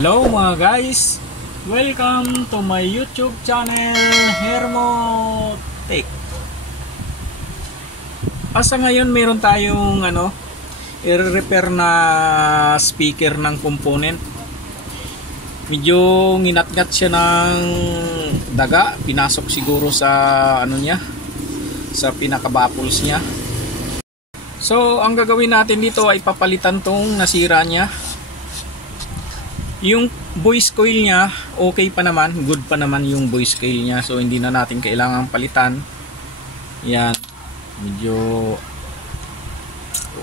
Hello mga guys, welcome to my YouTube channel Hermotech. Asa ngayon meron tayong i-repair na speaker ng component. Medyo nginat-ngat siya ng daga, pinasok siguro sa sa pinaka-baffles niya. So ang gagawin natin dito ay papalitan tong nasira niya. Yung voice coil niya, okay pa naman, good pa naman yung voice coil niya. So hindi na natin kailangang palitan. Yan, medyo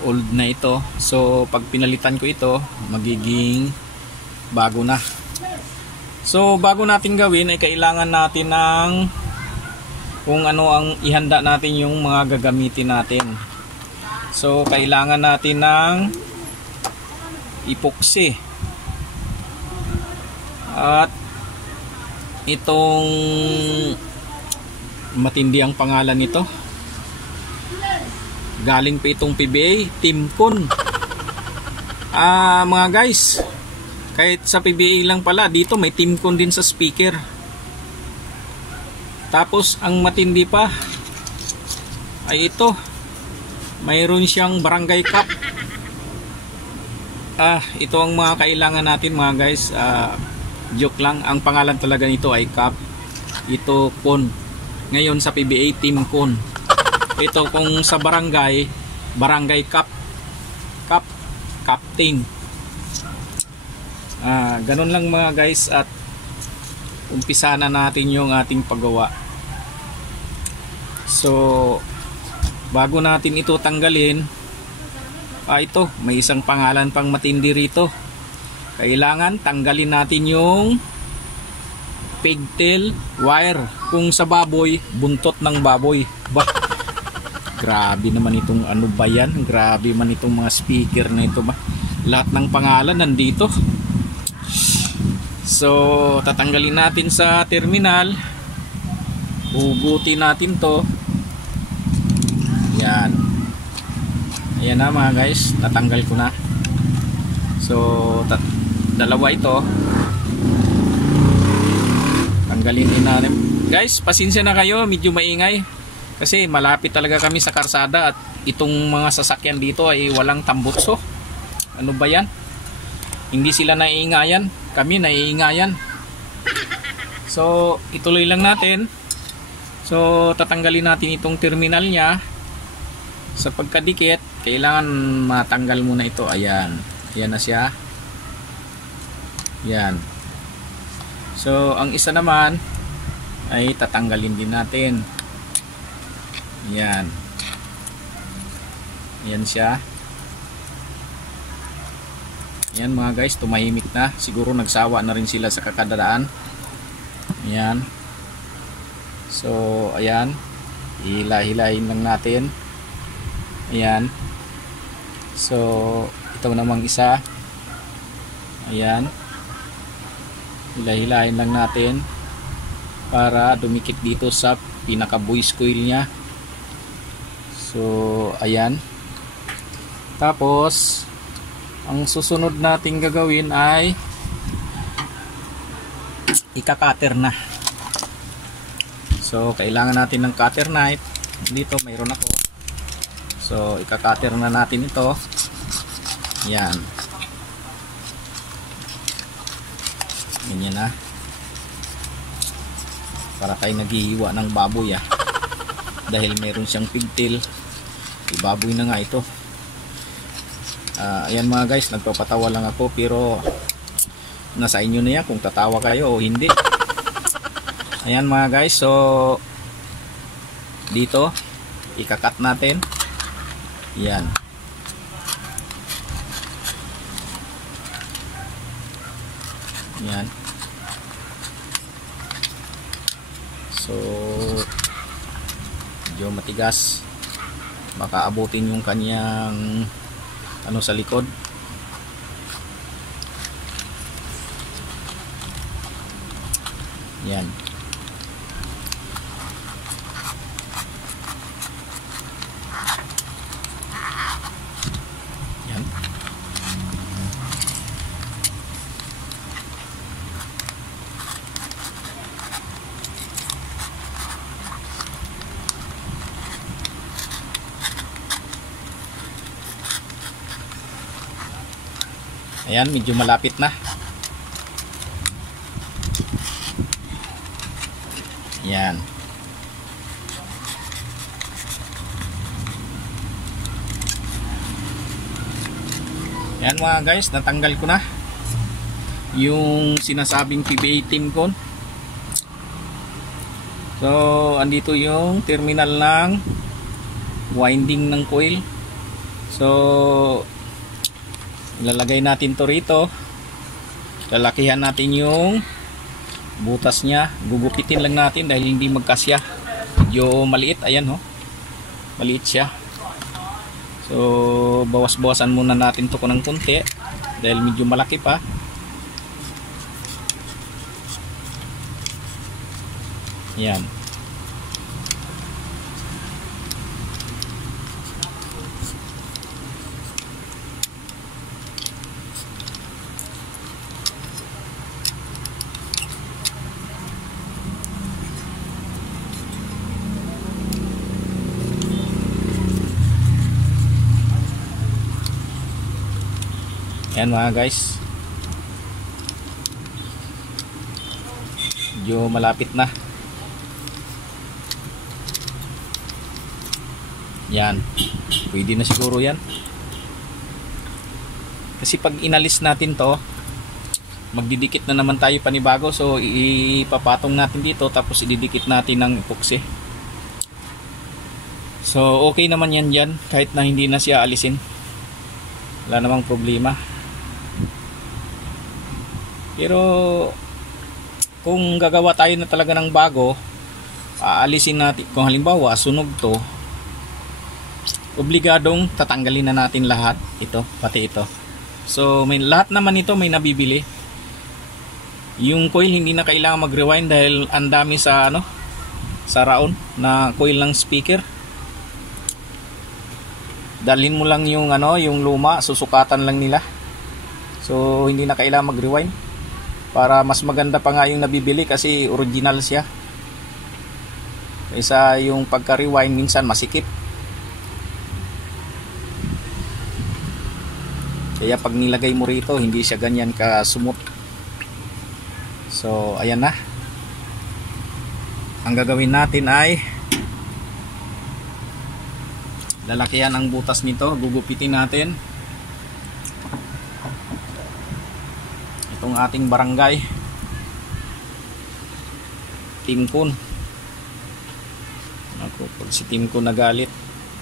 old na ito. So pag pinalitan ko ito, magiging bago na. So bago natin gawin ay kailangan natin ng kung ano ang ihanda natin yung mga gagamitin natin. So kailangan natin ng epoxy. At itong matindi ang pangalan nito. Galing pa itong PBA, Timcon. Mga guys, kahit sa PBA lang pala, dito may Timcon din sa speaker. Tapos ang matindi pa ay ito. Mayroon siyang barangay cup. Ito ang mga kailangan natin mga guys. Joke lang, ang pangalan talaga nito ay cup. Ito con. Ngayon sa PBA Timcon. Ito kung sa barangay cup. Captain. Ganun lang mga guys, at umpisa na natin yung ating paggawa. So bago natin ito tanggalin, ito may isang pangalan pang matindi rito. Kailangan tanggalin natin yung pigtail wire. Kung sa baboy, buntot ng baboy. Grabe naman itong ba yan? Grabe man itong mga speaker na ito ba? Lahat ng pangalan nandito. So tatanggalin natin sa terminal. Hugutin natin to. Yan. Ayan na mga guys, natanggal ko na. So dalawa ito, tanggalin din natin guys. Pasensya na kayo, medyo maingay kasi malapit talaga kami sa karsada at itong mga sasakyan dito ay walang tambutso. Ano ba yan? Hindi sila naiingayan, kami naiingayan. So ituloy lang natin. So tatanggalin natin itong terminal nya. Sa pagkadikit kailangan matanggal muna ito. Ayan, yan na siya. Yan. So ang isa naman ay tatanggalin din natin. Yan. Yan siya. Yan mga guys, tumahimik na. Siguro nagsawa na rin sila sa kakadadaan. Yan. So ayan, hila-hilahin lang natin. Ayan. So ito namang isa. Ayan. Hila-hilahin lang natin para dumikit dito sa pinaka voice coil nya. So ayan. Tapos ang susunod nating gagawin ay ika-cutter na. So kailangan natin ng cutter knife. Dito mayroon ako. So ika-cutter na natin ito. Yan. Ganyan na. Para tayo naghihiwa ng baboy dahil meron siyang pigtail. Ibaboy na nga ito. Ayan mga guys, nagpapatawa lang ako pero nasa inyo na yan kung tatawa kayo o hindi. Ayan mga guys, so dito ikakat natin. Yan. Yan. So medyo matigas, baka abutin yung kanyang sa likod. Yan. Yan. Ayan, medyo malapit na. Ayan. Ayan mga guys, natanggal ko na yung sinasabing PBA team con. So, andito yung terminal ng winding ng coil. So, ilalagay natin to rito. Lalakihan natin yung butas niya. Gugupitin lang natin dahil hindi magkasya. Medyo maliit, ayan ho. Maliit siya. So, bawas-bawasan muna natin to ng konti dahil medyo malaki pa. Ayan. Ayan mga guys, medyo malapit na. Yan, pwede na siguro yan. Kasi pag inalis natin to, magdidikit na naman tayo panibago. So ipapatong natin dito, tapos ididikit natin ng epoxy. So okay naman yan dyan, kahit na hindi na siya alisin, wala namang problema. Pero kung gagawa tayo na talaga ng bago, aalisin natin. Kung halimbawa sunog to, obligadong tatanggalin na natin lahat ito, pati ito. So may lahat naman ito may nabibili. Yung coil hindi na kailangan mag-rewind dahil ang dami sa sa round na coil ng speaker. Dalhin mo lang yung yung luma, susukatan lang nila. So hindi na kailangan mag-rewind. Para mas maganda pa nga yung nabibili kasi original siya. Kaysa yung pagka-rewind minsan masikip. Kaya pag nilagay mo rito, hindi siya ganyan ka-smooth. So, ayan na. Ang gagawin natin ay lalakihan ang butas nito. Gugupitin natin itong ating barangay Timcon. Ako, pag si Timcon nagalit,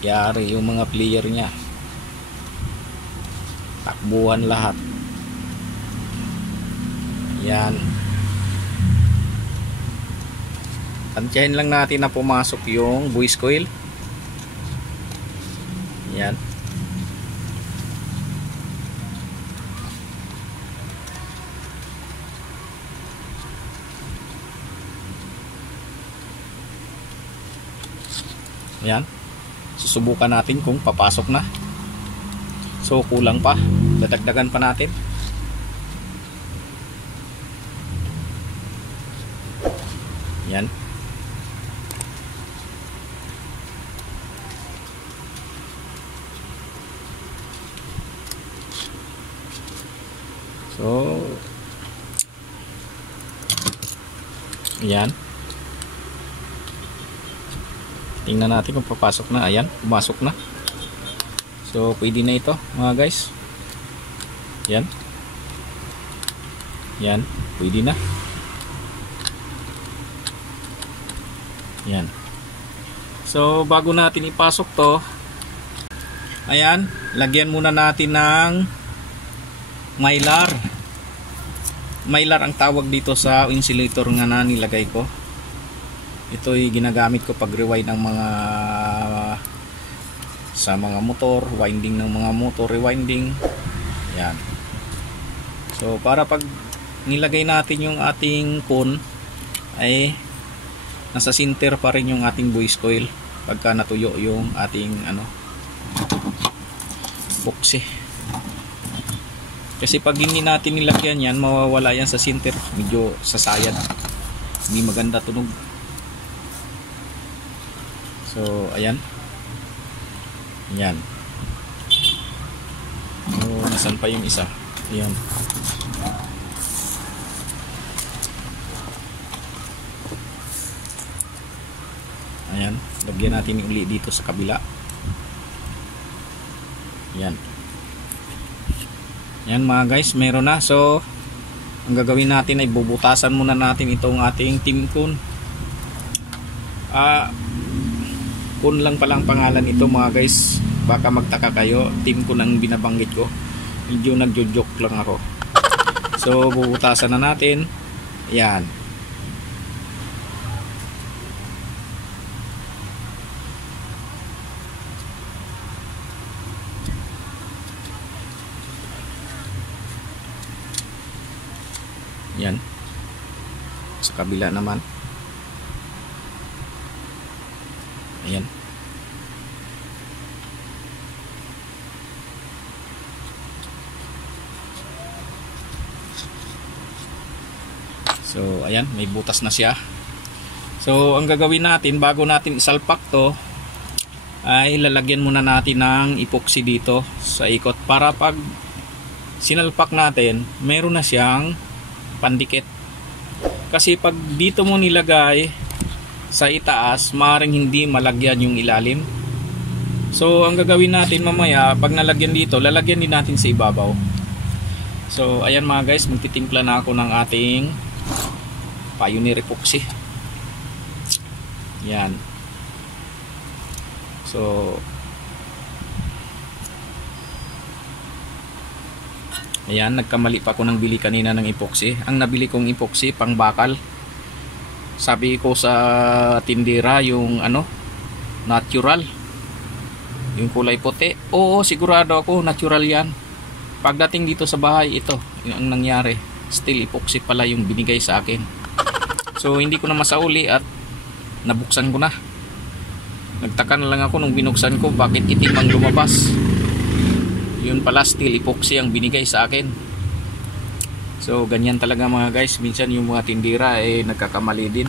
yari yung mga player niya. Takbuhan lahat. Yan. Tansyahin lang natin na pumasok yung buwis coil. Yan. Yan. Susubukan natin kung papasok na. So kulang pa, dadagdagan pa natin. Yan. So yan. Tingnan natin kung papasok na. Ayan, pumasok na. So pwede na ito mga guys. Yan. Yan, pwede na. Yan. So bago natin ipasok to, ayan, lagyan muna natin ng mylar. Mylar ang tawag dito sa insulator nga na nilagay ko. Ito ay ginagamit ko pag rewind ng mga sa mga motor, winding ng mga motor, rewinding. Yan. So para pag nilagay natin yung ating cone ay nasa center pa rin yung ating buwis coil pagka natuyo yung ating epoxy. Kasi pag hindi natin nilagyan yan, mawawala yan sa center, medyo sasayad, hindi maganda tunog. So ayan. Yan. So nasan pa yung isa? Ayan. Ayan, lagyan natin uli dito sa kabila. Ayan. Ayan mga guys, meron na. So ang gagawin natin ay bubutasan muna natin itong ating Team Kun. Kun lang palang pangalan ito mga guys, baka magtaka kayo, Team Kun ang binabanggit ko, medyo nagjo-joke lang ako. So bubutasan na natin. Ayan. Yan. Sa kabila naman. Ayan. So ayan, may butas na siya. So ang gagawin natin bago natin isalpak to, ay lalagyan muna natin ng epoxy dito sa ikot para pag sinalpak natin, meron na siyang pandikit. Kasi pag dito mo nilagay sa itaas, maaaring hindi malagyan yung ilalim. So ang gagawin natin mamaya, pag nalagyan dito, lalagyan din natin sa ibabaw. So ayan mga guys, magtitimpla na ako ng ating Pioneer epoxy. Yan. So ayan, nagkamali pa ako ng bili kanina ng epoxy. Ang nabili kong epoxy pang bakal. Sabi ko sa tindera yung natural. Yung kulay puti. Oo, sigurado ako natural yan. Pagdating dito sa bahay, ito yung nangyari. Still epoxy pala yung binigay sa akin. So hindi ko na masauli at nabuksan ko na. Nagtaka na lang ako nung binuksan ko bakit itim ang lumabas. Yun pala, steel epoxy ang binigay sa akin. So ganyan talaga mga guys, minsan yung mga tindira nagkakamali din.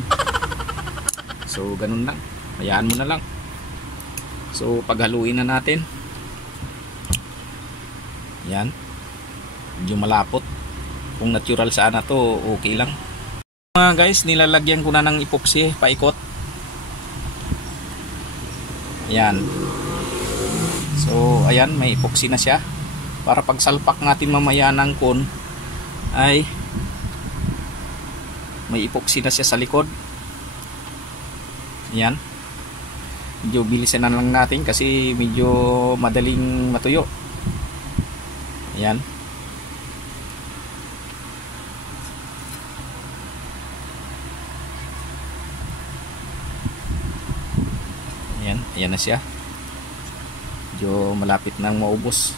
So ganun lang, hayaan mo na lang. So paghaluin na natin. Yan, medyo malapot. Kung natural sana to, okay lang. Mga guys, nilalagyan ko na ng epoxy paikot. Yan. So ayan, may epoxy na siya. Para pag salpak natin mamaya ng kun, ay may epoxy na siya sa likod. Ayan. Medyo bilisan na lang natin kasi medyo madaling matuyo. Ayan. Ayan, ayan na siya. Medyo malapit nang maubos.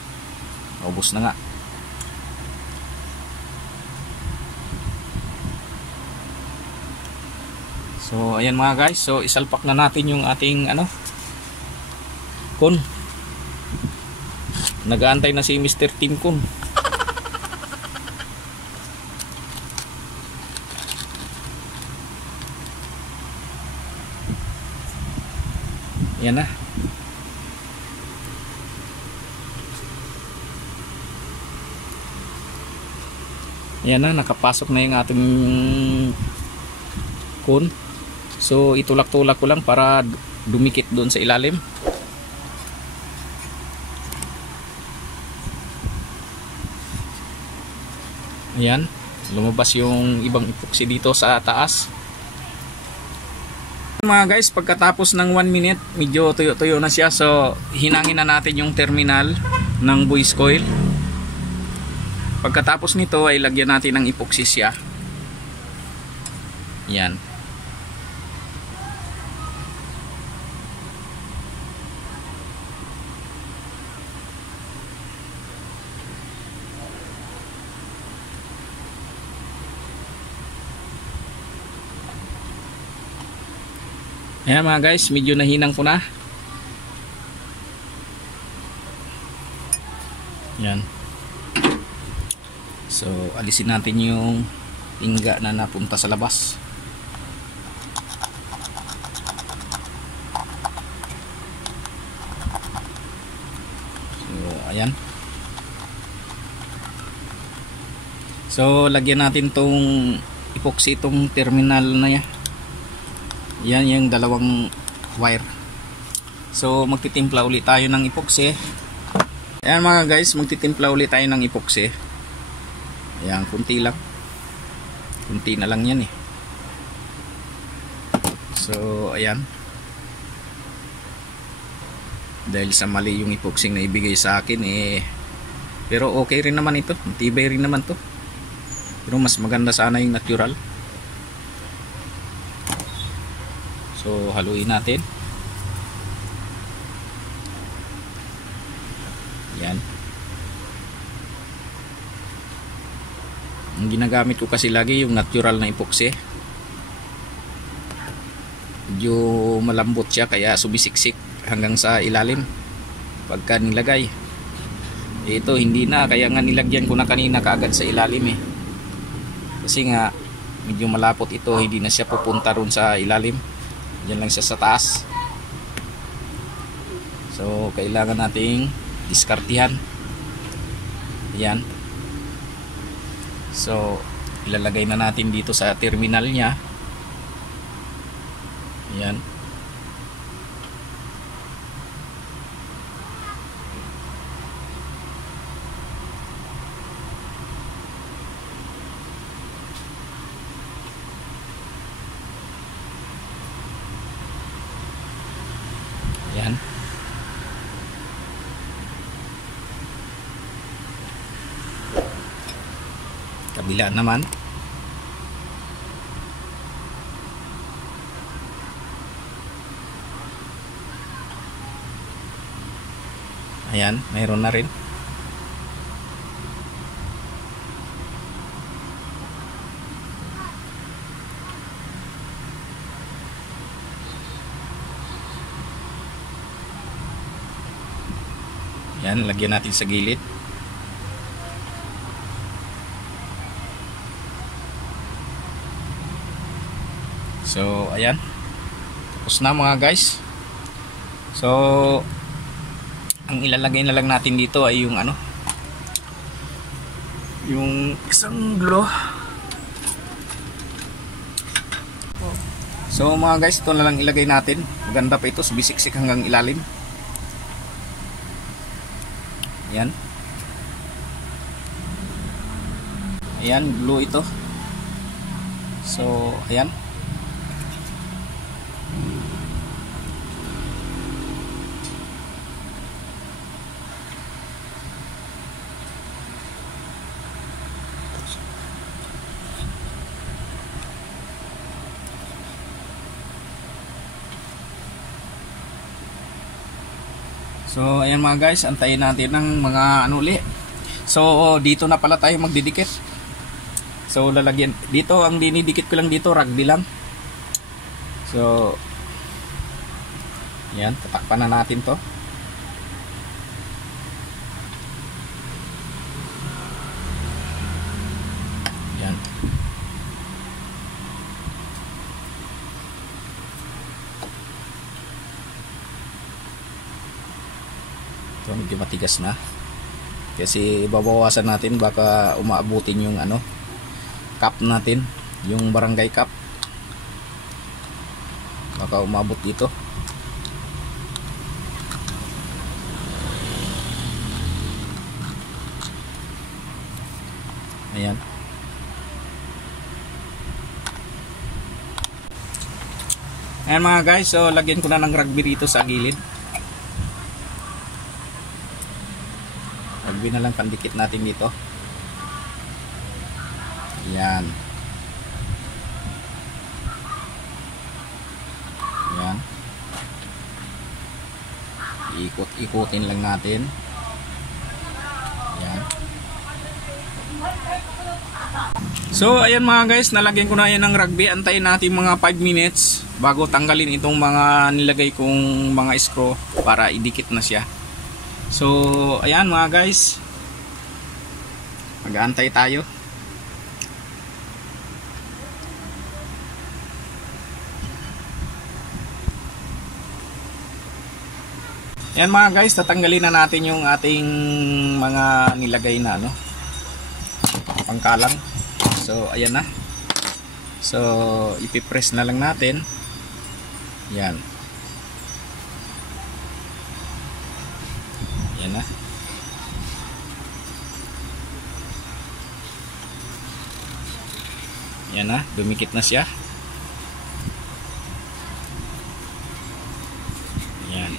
Maubos na nga. So ayan mga guys, so isalpak na natin yung ating kun. Nag-aantay na si Mr. Team Kun. Ayan na. Ayan na, nakapasok na yung ating kun. So itulak-tulak ko lang para dumikit doon sa ilalim. Ayan, lumabas yung ibang epoxy dito sa taas. Mga guys, pagkatapos ng 1 minute, medyo tuyo-tuyo na siya. So hinangin na natin yung terminal ng buwis coil. Pagkatapos nito ay lagyan natin ng epoxy siya. Yan. Ayan mga guys, medyo nahinang ko na. Yan. So alisin natin yung tingga na napunta sa labas. So ayan. So lagyan natin tong epoxy, itong terminal na yan. Yan yung dalawang wire. So magtitimpla ulit tayo ng epoxy. Ayan mga guys, magtitimpla ulit tayo ng epoxy. Ayan, kunti lang. Kunti na lang yan eh. So ayan. Dahil sa mali yung epoxy na ibigay sa akin eh, pero okay rin naman ito, tibay rin naman to. Pero mas maganda sana yung natural. So haluin natin. Yan. Ang ginagamit ko kasi lagi yung natural na epoxy. Medyo malambot siya kaya sumisiksik hanggang sa ilalim pagka nilagay. Ito hindi na, kaya nga nilagyan ko na kanina kaagad sa ilalim eh. Kasi nga medyo malapot ito, hindi na siya pupunta ron sa ilalim. Diyan lang siya sa taas. So kailangan nating diskartihan. Ayan. So ilalagay na natin dito sa terminal niya. Ayan. Ayan. Kabila naman. Ayan, mayroon na rin. Ayan, lagyan natin sa gilid. So, ayan. Tapos na mga guys. So, ang ilalagay na lang natin dito ay yung ano, yung isang glue. So mga guys, ito na lang ilagay natin. Maganda pa ito, bisiksik hanggang ilalim. Ayan. Ayan, glue ito. So ayan. So ayan mga guys, antayin natin ng mga ano ulit. So dito na pala tayo magdidikit. So lalagyan dito, ang dinidikit ko lang dito rugby lang. So ayan, tatakpan na natin to. Ayan. Ito medyo matigas na. Kasi babawasan natin, baka umaabutin yung ano, cup natin, yung barangay cup. Baka umabot dito. Ayan. Ayan mga guys, so lagyan ko na ng rugby dito sa gilid. Rugby na lang pandikit natin dito. Ayan. Ayan. Ikot-ikutin lang natin. Ayan. So ayan mga guys, nalagyan ko na yan ng rugby. Antayin natin mga 5 minutes bago tanggalin itong mga nilagay kong mga screw para idikit na siya. So ayan mga guys, mag-aantay tayo. Ayan mga guys, tatanggalin na natin yung ating mga nilagay na ano. pangkalang. So ayan na. So ipipress na lang natin. Yan. Yan na. Yan na, dumikit na siya. Yan.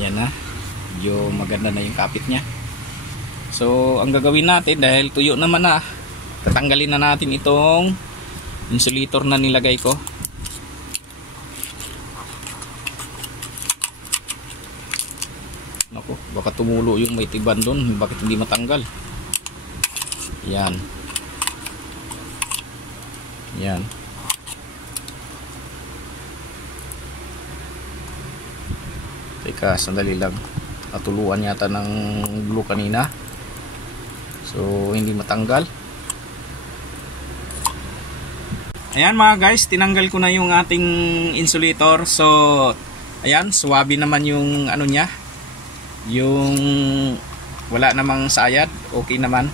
Ayan na. Medyo maganda na yung kapit niya. So, ang gagawin natin, dahil tuyo naman na, tatanggalin na natin itong insulator na nilagay ko. Naku, baka tumulo yung may tiban doon. Bakit hindi matanggal? Yan. Yan. Teka, sandali lang. Natuluan yata ng glue kanina. So, hindi matanggal. Ayan mga guys, tinanggal ko na yung ating insulator. So, ayan, swabe naman yung ano niya. Yung wala namang sayad, okay naman.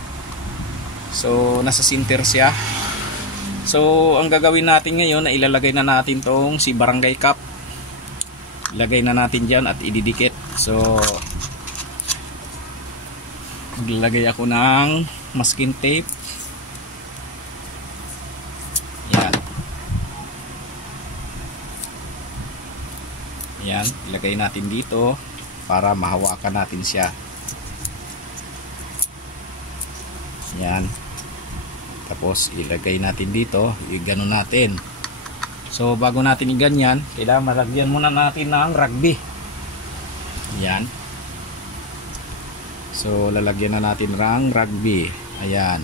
So nasa center siya. So ang gagawin natin ngayon na ilalagay na natin tong si barangay cap. Ilagay na natin dyan at ididikit. So maglalagay ako ng masking tape. Yan. Yan, ilagay natin dito para mahawakan natin siya. Yan. Tapos ilagay natin dito, i-ganon natin. So bago natin i-ganyan, kailangan malagyan muna natin ng rugby. Yan. So lalagyan na natin ng rugby. Ayan.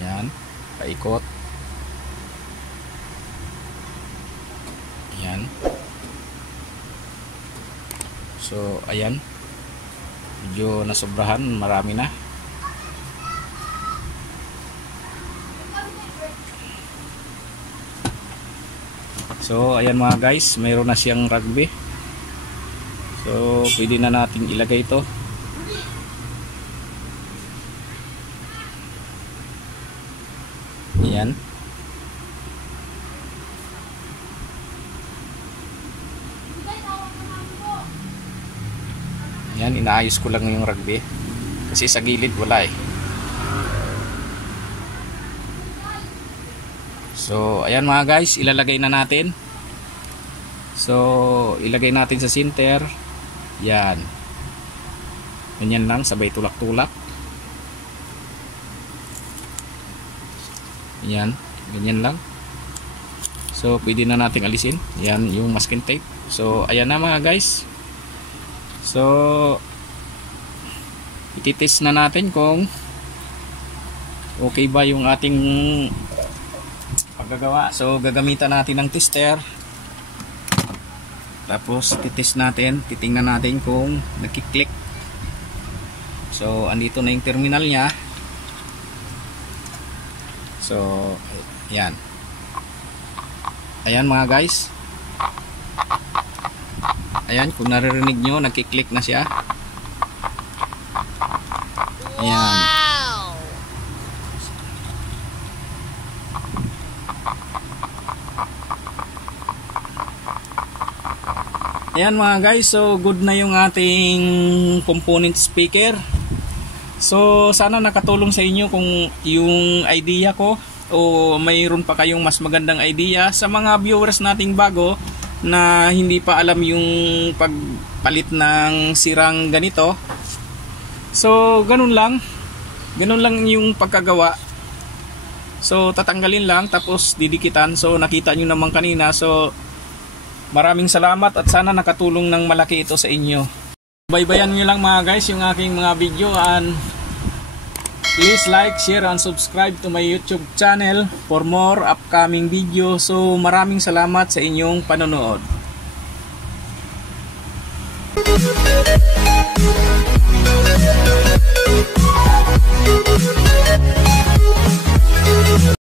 Ayan. Paikot. Ayan. So ayan. Medyo nasobrahan, marami na. So ayan mga guys, mayroon na siyang rugby. So pwede na natin ilagay ito. Ayan. Ayan, inaayos ko lang yung rugby kasi sa gilid wala eh. So ayan mga guys, ilalagay na natin. So ilagay natin sa center. Yan. Ganyan lang, sabay tulak-tulak. Yan, ganyan lang. So pwede na nating alisin. Yan yung masking tape. So ayan na mga guys. So ititest na natin kung okay ba yung ating paggagawa. So gagamitan natin ng tester. Tapos titest natin, titingnan natin kung nagki-click. So andito na yung terminal niya. So yan. Ayan mga guys. Ayan, kung naririnig nyo, nagki-click na siya. Ayan. Ayan mga guys, so good na yung ating component speaker. So sana nakatulong sa inyo kung yung idea ko o mayroon pa kayong mas magandang idea sa mga viewers nating bago na hindi pa alam yung pagpalit ng sirang ganito. So ganun lang yung pagkagawa. So tatanggalin lang tapos didikitan. So nakita nyo naman kanina. So maraming salamat at sana nakatulong ng malaki ito sa inyo. Baybayan nyo lang mga guys yung aking mga video, and please like, share and subscribe to my YouTube channel for more upcoming video. So maraming salamat sa inyong panonood.